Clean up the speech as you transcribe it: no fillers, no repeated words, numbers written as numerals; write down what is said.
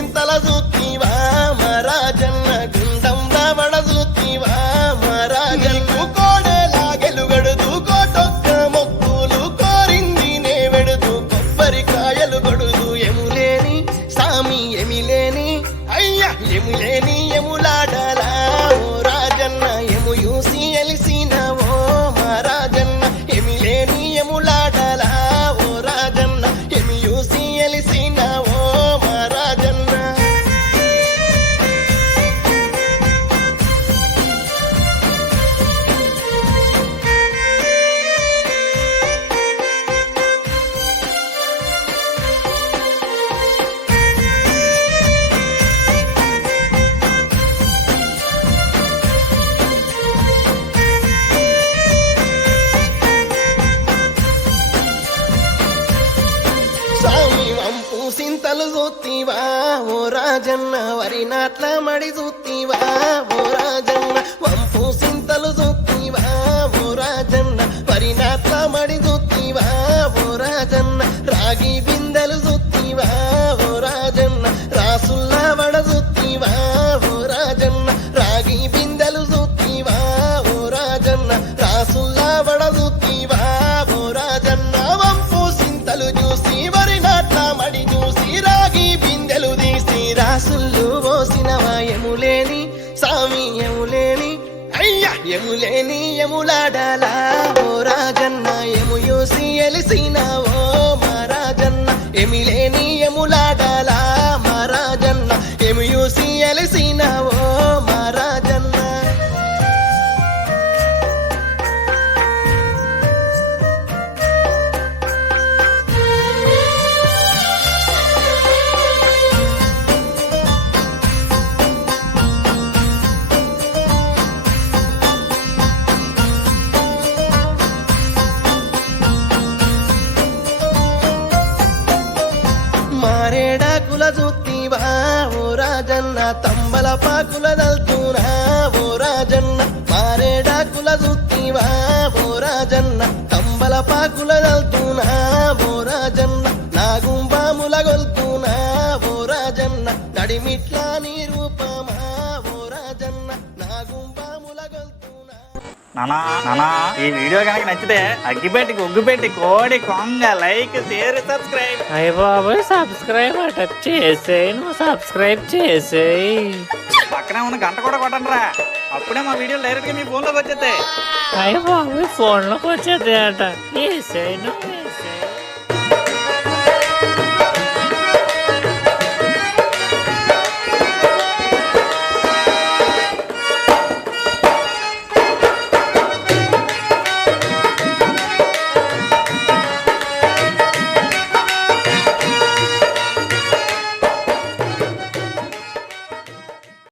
సింతల చూస్తీవా మా రాజన్న గుండంలా వడ చూస్తీవా మా రాజన్న కోడేలా గెలుగడుదు కోటొక్క మొక్కులు కోరింది నే వెడుదు కొబ్బరికాయలు గొడుదు ఎములేని సామి ఎమిలేని అయ్యా ఎములేని ఎములాడలా ఓ రాజన్న ఎము యూసి ఎలిసినవో మా రాజన్న ఎమిలేని ఎములాడలా ఓ రాజన్న ఎమి యూసి ఎలిసినవో మా రాజన్న సామి వంపు సింతలు చూస్తీవా ఓ రాజన్న వరి నాట్ల మడి చూస్తీవా ఓ రాజన్న వంపు సింతలు చూస్తీవా ఓ రాజన్న వరి నాట్ల మడి చూస్తీవా ఓ రాజన్న రాగి బిందెలు చూస్తీవా ఓ రాజన్న రాసుల్ల వడ చూస్తీవా ఓ రాజన్న రాగి బిందెలు చూస్తీవా ఓ రాజన్న రాసుల్ల వడ చూస్తీవా ఓ రాజన్న వంపు సింతలు చూసి వరి నాట్ల మడి చూసి రాగి బిందెలు తీసి రాసుళ్ళు పోసినవా ఎములేని సామి ఎములేని అయ్యా ఎములేని ఎములాడాలా ఓ రాజన్న ఎము యూసి ఎలిసినవో మా రాజన్న ఎమిలేని ఎములాడాలా మా రాజన్న ఎము యూసి ఎలిసినవో మా రాజన్న మారేడాకుల చూస్తీవా ఓ రాజన్న తంబల పాకుల దల్తూనా ఓ రాజన్న మారేడాకుల చూస్తీవా ఓ రాజన్న తంబల పాకుల దల్తూనా ఓ రాజన్న నాగుంబాముల గొల్తూనా ఓ రాజన్న నడిమిట్ల నీ రూపమా ఓ రాజన్న నాగుంబాముల గొల్తూనా. నానా ఈ వీడియో కనుక నచ్చితే అగ్గిపెట్టి ఒగ్గుపెట్టి కోడి కొంగ లైక్ షేర్ సబ్స్క్రైబ్. అయ్య బాబోయ్ సబ్స్క్రైబ్ అట చేసేయి, నువ్వు సబ్స్క్రైబ్ చేసేయి. పక్కనే ఉన్న గంట కూడా కొట్టండి రా, అప్పుడే మా వీడియోలు డైరెక్ట్ గా మీ ఫోన్ లోకి వచ్చేస్తాయి. అయ్య బాబోయ్ ఫోన్లోకి వచ్చేది అట చేసేయి నువ్వు.